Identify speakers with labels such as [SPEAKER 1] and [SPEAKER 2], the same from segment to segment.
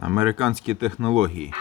[SPEAKER 1] Американські технології.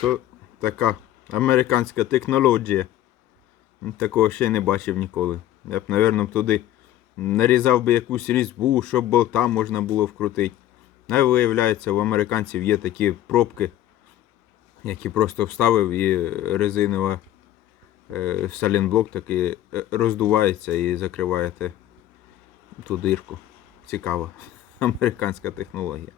[SPEAKER 1] То така американська технологія. Такого ще не бачив ніколи. Я б, мабуть, туди нарізав би якусь різьбу, щоб болта можна було вкрутити. А виявляється, у американців є такі пробки, які просто вставив і резинова е, салінблок такий е, роздувається і закриваєте ту дирку. Цікаво. Американська технологія.